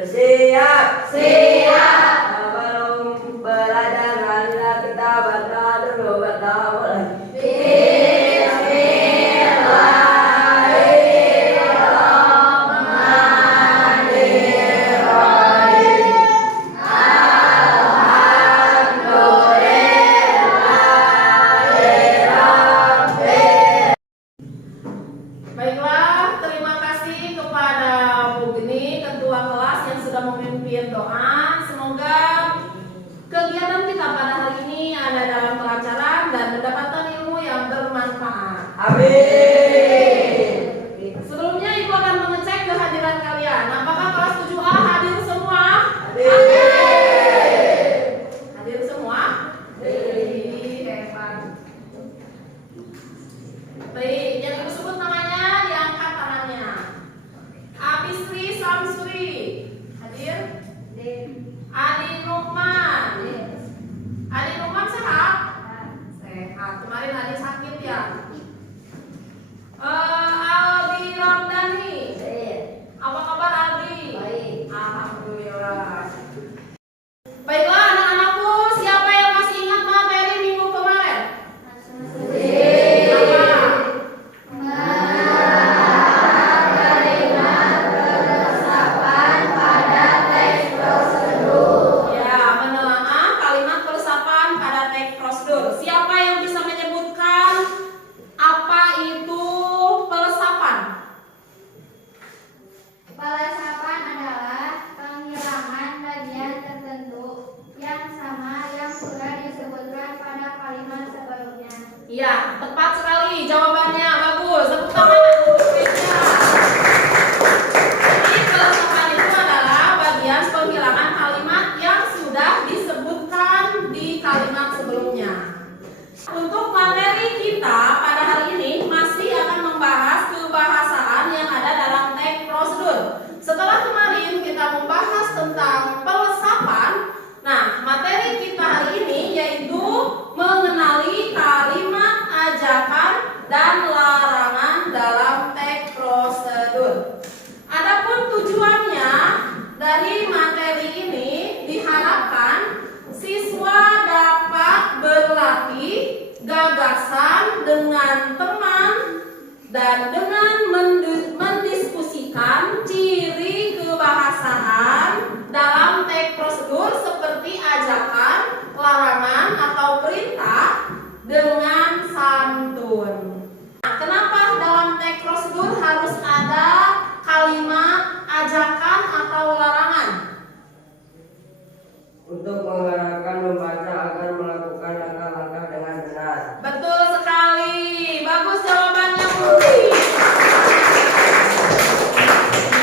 Bersiap. Siap. Sebelum belajar marilah kita berdoa dulu. Berdoa. Baiklah, terima kasih kepada Bu Geni, ketua kelas yang sudah memimpin doa. Semoga kegiatan kita pada hari ini ada dalam kelancaran dan mendapatkan ilmu yang bermanfaat. Amin. Sebelumnya Ibu akan mengecek kehadiran kalian. Apakah kelas 7A hadir semua? Amin. Hadir semua? Hebat. Baik, yang Ibu sebut namanya diangkat tangannya. Abisri Samsuri hadir? Adi Nukman. Adi Nukman sehat? Sehat. Kemarin Adi sakit ya? Aldi Ramdhani. Apa kabar Aldi? Baik. Alhamdulillah. Baiklah anak-anakku, siapa yang masih ingat materi minggu kemarin? Ya, menelaah kalimat peresapan pada teks prosedur. Siapa yang bisa menyebutkan apa itu peresapan? Pelesapan adalah penghilangan bagian tertentu yang sama yang sudah disebutkan pada kalimat sebelumnya. Iya, tepat sekali jawabannya. Bagus. Tepuk tangan untuk Krisya. Jadi peresapan itu adalah bagian penghilangan kalimat yang sudah disebutkan di kalimat sebelumnya. Untuk materi kita pada hari ini masih akan membahas kebahasaan yang ada dalam teks prosedur. Setelah kemarin kita membahas tentang pelesapan, nah materi kita hari ini yaitu mengenali kalimat ajakan dan larangan dalam teks prosedur. Adapun tujuannya dari materi ini diharapkan siswa dapat berlatih gagasan dengan teman dan dengan mendiskusikan ciri kebahasaan dalam teks prosedur seperti ajakan, larangan atau perintah dengan santun. Nah, kenapa dalam teks prosedur harus ada kalimat ajakan atau larangan? Untuk mengarahkan membaca agar melakukan langkah-langkah dengan benar. Betul sekali. Bagus jawabannya, Putri.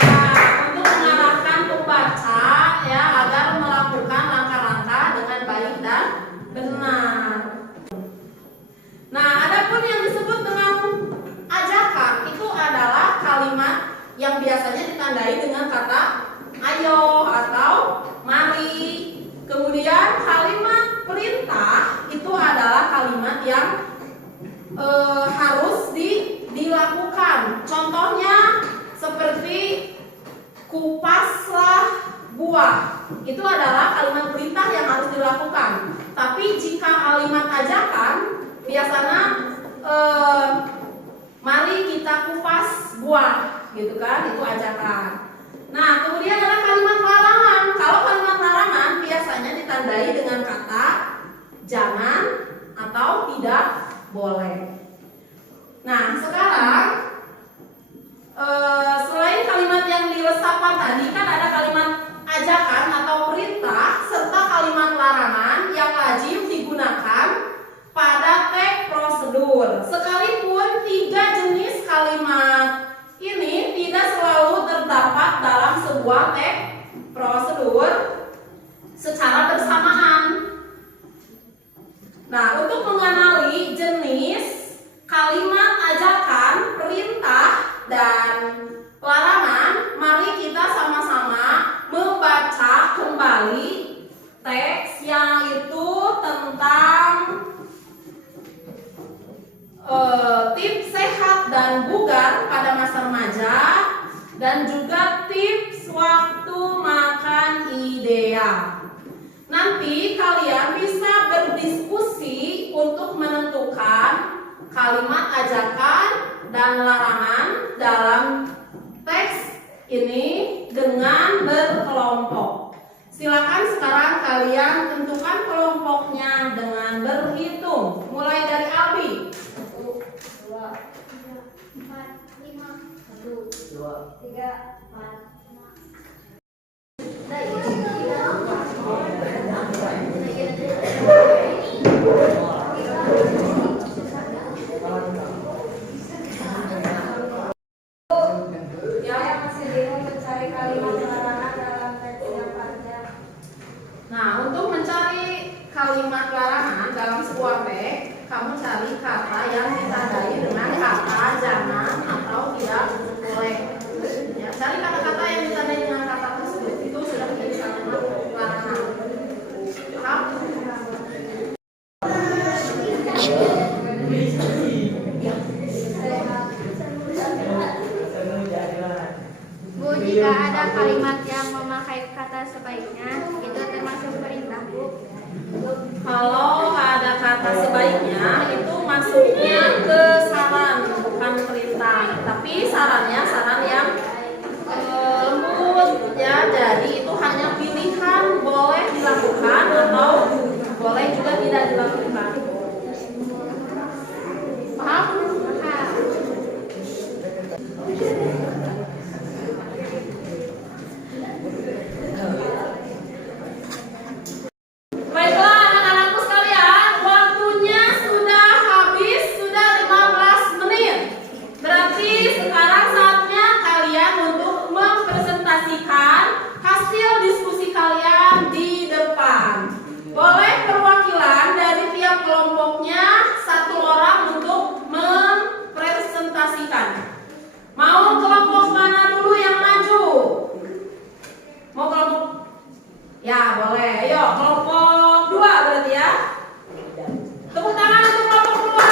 Ya, untuk mengarahkan pembaca ya agar melakukan langkah-langkah dengan baik dan benar. Nah, adapun yang disebut dengan ajakan itu adalah kalimat yang biasanya ditandai dengan kata ayo atau mari. Kemudian kalimat perintah itu adalah kalimat yang harus dilakukan. Contohnya seperti kupaslah buah. Itu adalah kalimat perintah yang harus dilakukan. Tapi jika kalimat ajakan biasanya mari kita kupas buah, gitu kan? Itu ajakan. Nah, kemudian ada kalimat larangan. Kalau kalimat larangan biasanya ditandai dengan kata jangan atau tidak boleh. Nah, sekarang selain kalimat yang diresapan tadi kan ada kalimat ajakan atau perintah serta kalimat larangan yang wajib digunakan pada teks prosedur. Sekalipun tiga jenis kalimat ini tidak selalu terdapat dalam sebuah teks prosedur secara bersamaan. Nah, untuk mengenali jenis kalimat ajakan, perintah, dan larangan, mari kita sama-sama membaca kembali teks yang itu tentang tips sehat dan bugar pada masa remaja dan juga tips waktu kalimat ajakan dan larangan dalam teks ini dengan berkelompok. Silakan sekarang kalian tentukan kelompoknya dengan berhitung. Mulai dari Albi. 1, 2, 3, 4, 5, 1, 2, 3, 4, 5. Nah, untuk mencari kalimat larangan dalam sebuah teks, kamu cari kata yang ditandai dengan kata jangan atau tidak boleh. Ya, cari kata-kata yang ditandai dengan kata tersebut itu sudah menjadi kalimat larangan. Paham? Bu, jika ada kalimat yang memakai kata sebaiknya, itu termasuk perintah, Bu. Kalau ada kata sebaiknya itu masuknya ke saran, bukan perintah. Tapi sarannya saran yang lembut ya. Jadi itu hanya pilihan, boleh dilakukan atau boleh juga tidak dilakukan. Paham? Baiklah anak-anakku sekalian, waktunya sudah habis, sudah 15 menit. Berarti sekarang saatnya kalian untuk mempresentasikan hasil diskusi kalian di depan. Boleh perwakilan dari tiap kelompoknya satu orang untuk mempresentasikan. Mau kelompok mana dulu yang maju? Mau kelompok? Ya boleh, ayo kelompok 2 berarti ya. Tepuk tangan untuk kelompok 2.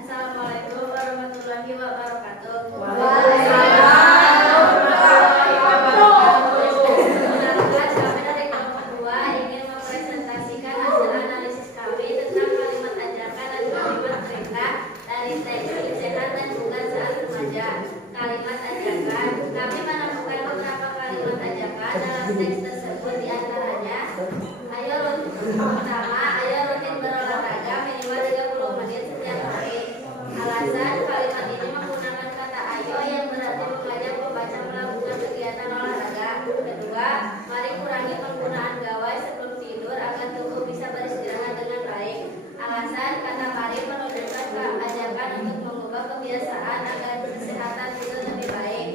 Assalamualaikum warahmatullahi wabarakatuh. Waalaikumsalam warahmatullahi wabarakatuh. Menarikkan kami dari kelompok 2 ingin mempresentasikan hasil analisis kami tentang kalimat ajakan dan kalimat perintah dari teks hidup sehat dan bukan saat remaja. Kalimat ajakan, kami menemukan beberapa kalimat ajakan dalam teks tersebut, di antaranya pertama, ayo rutin berolahraga minimal 30 menit setiap hari. Alasan kalimat ini menggunakan kata ayo yang berarti mengajak pembaca melakukan kegiatan olahraga. Kedua, mari kurangi penggunaan gawai sebelum tidur agar tubuh bisa beristirahat dengan baik. Alasan kata mari menunjukkan ajakan untuk mengubah kebiasaan agar kesehatan tidur lebih baik.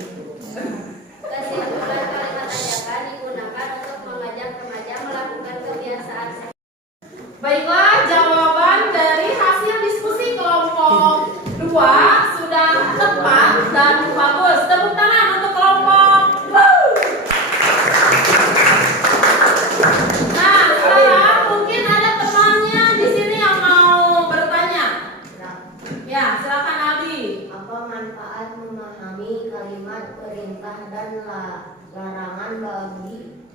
Kesimpulan, kalimat ajakan digunakan untuk mengajak remaja melakukan kebiasaan sehat. Baiklah, jawaban dari hasil diskusi kelompok 2 sudah tepat dan bagus. Tepuk tangan untuk kelompok. Nah, sekarang mungkin ada temannya di sini yang mau bertanya. Ya, silakan Aldi. Apa manfaat memahami kalimat perintah dan larangan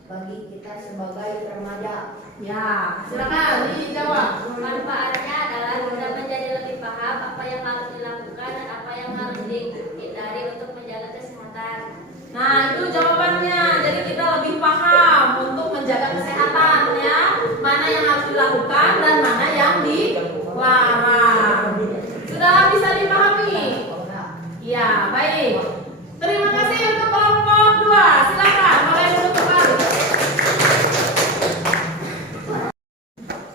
bagi kita sebagai remaja? Ya, silakan dijawab. Manfaatnya adalah kita menjadi lebih paham apa yang harus dilakukan dan apa yang harus dihindari untuk menjaga kesehatan. Nah, itu jawabannya. Jadi kita lebih paham untuk menjaga kesehatan ya. Mana yang harus dilakukan dan mana yang dilarang. Sudah bisa dipahami? Ya, baik. Terima kasih untuk kelompok 2. Silakan, mulai menutup kali.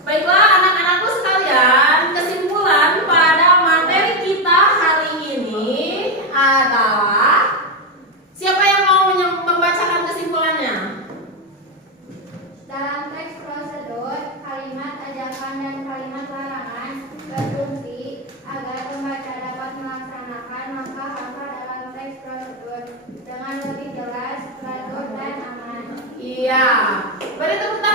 Baiklah anak-anakku sekalian, kesimpulan pada materi kita hari ini adalah, siapa yang mau membacakan kesimpulannya? Dalam teks prosedur, kalimat ajakan dan kalimat larangan berfungsi agar pembaca dapat melaksanakan langkah-langkah dalam teks prosedur dengan lebih jelas, teratur, dan aman. Iya, beri tepuk tangan